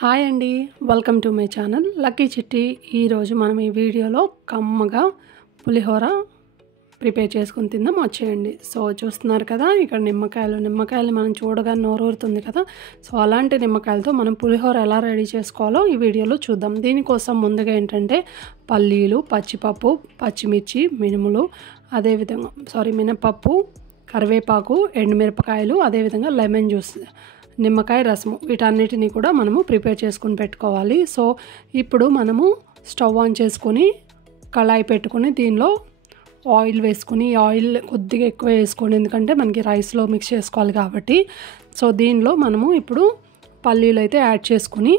Hi అండి, welcome to my channel lucky చిట్టి. ఈరోజు మనం ఈ వీడియోలో కమ్మగా పులిహోర ప్రిపేర్ చేసుకుని తిందాం వచ్చేయండి. సో చూస్తున్నారు కదా, ఇక్కడ నిమ్మకాయలు మనం చూడగానే నోరూరుతుంది కదా. సో అలాంటి నిమ్మకాయలతో మనం పులిహోర ఎలా రెడీ చేసుకోవాలో ఈ వీడియోలో చూద్దాం. దీనికోసం ముందుగా ఏంటంటే పల్లీలు, పచ్చిపప్పు, పచ్చిమిర్చి, మినుములు, అదేవిధంగా మినపప్పు, కరివేపాకు, ఎండుమిరపకాయలు, అదేవిధంగా లెమన్ జ్యూస్, నిమ్మకాయ రసము, వీటన్నిటిని కూడా మనము ప్రిపేర్ చేసుకుని పెట్టుకోవాలి. సో ఇప్పుడు మనము స్టవ్ ఆన్ చేసుకొని కళాయి పెట్టుకొని దీనిలో ఆయిల్ వేసుకుని, ఆయిల్ కొద్దిగా ఎక్కువ వేసుకోండి ఎందుకంటే మనకి రైస్లో మిక్స్ చేసుకోవాలి కాబట్టి. సో దీనిలో మనము ఇప్పుడు పల్లీలు అయితే యాడ్ చేసుకుని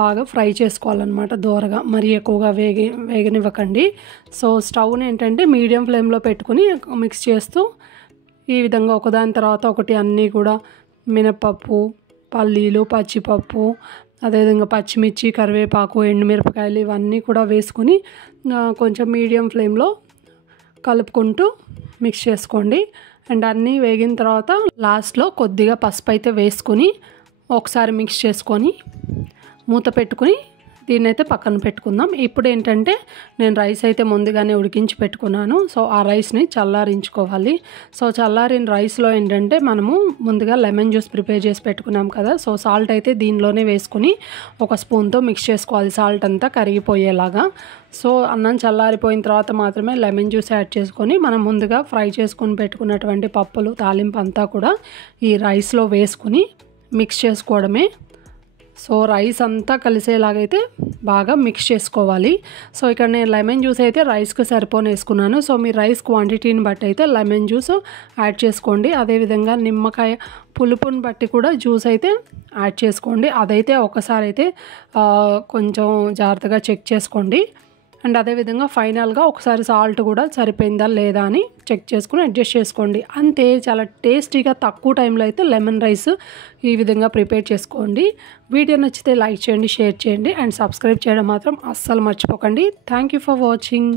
బాగా ఫ్రై చేసుకోవాలన్నమాట, దోరగా, మరీ ఎక్కువగా వేగనివ్వకండి. సో స్టవ్ని ఏంటంటే మీడియం ఫ్లేమ్లో పెట్టుకుని మిక్స్ చేస్తూ ఈ విధంగా ఒకదాని తర్వాత ఒకటి అన్నీ కూడా మినపప్పు, పల్లీలు, పచ్చిపప్పు, అదేవిధంగా పచ్చిమిర్చి, కరివేపాకు, ఎండుమిరపకాయలు ఇవన్నీ కూడా వేసుకుని కొంచెం మీడియం ఫ్లేమ్లో కలుపుకుంటూ మిక్స్ చేసుకోండి. అండ్ అన్నీ వేగిన తర్వాత లాస్ట్లో కొద్దిగా పసుపు అయితే వేసుకుని ఒకసారి మిక్స్ చేసుకొని మూత పెట్టుకుని దీన్నైతే పక్కన పెట్టుకుందాం. ఇప్పుడు ఏంటంటే నేను రైస్ అయితే ముందుగానే ఉడికించి పెట్టుకున్నాను. సో ఆ రైస్ని చల్లారించుకోవాలి. సో చల్లారిన రైస్లో ఏంటంటే మనము ముందుగా లెమన్ జ్యూస్ ప్రిపేర్ చేసి పెట్టుకున్నాం కదా. సో సాల్ట్ అయితే దీనిలోనే వేసుకుని ఒక స్పూన్తో మిక్స్ చేసుకోవాలి, సాల్ట్ అంతా కరిగిపోయేలాగా. సో అన్నం చల్లారిపోయిన తర్వాత మాత్రమే లెమన్ జ్యూస్ యాడ్ చేసుకొని మనం ముందుగా ఫ్రై చేసుకొని పెట్టుకున్నటువంటి పప్పులు, తాలింపు అంతా కూడా ఈ రైస్లో వేసుకుని మిక్స్ చేసుకోవడమే. సో రైస్ అంతా కలిసేలాగైతే బాగా మిక్స్ చేసుకోవాలి. సో ఇక్కడ నేను లెమన్ జ్యూస్ అయితే రైస్కి సరిపోని వేసుకున్నాను. సో మీ రైస్ క్వాంటిటీని బట్టి అయితే లెమన్ జ్యూస్ యాడ్ చేసుకోండి. అదేవిధంగా నిమ్మకాయ పులుపుని బట్టి కూడా జ్యూస్ అయితే యాడ్ చేసుకోండి. అదైతే ఒకసారి అయితే కొంచెం జాగ్రత్తగా చెక్ చేసుకోండి. అండ్ అదేవిధంగా ఫైనల్గా ఒకసారి సాల్ట్ కూడా సరిపోయిందా లేదా అని చెక్ చేసుకుని అడ్జస్ట్ చేసుకోండి. అంతే, చాలా టేస్టీగా తక్కువ టైంలో అయితే లెమన్ రైస్ ఈ విధంగా ప్రిపేర్ చేసుకోండి. వీడియో నచ్చితే లైక్ చేయండి, షేర్ చేయండి అండ్ సబ్స్క్రైబ్ చేయడం మాత్రం అస్సలు మర్చిపోకండి. Thank you for watching.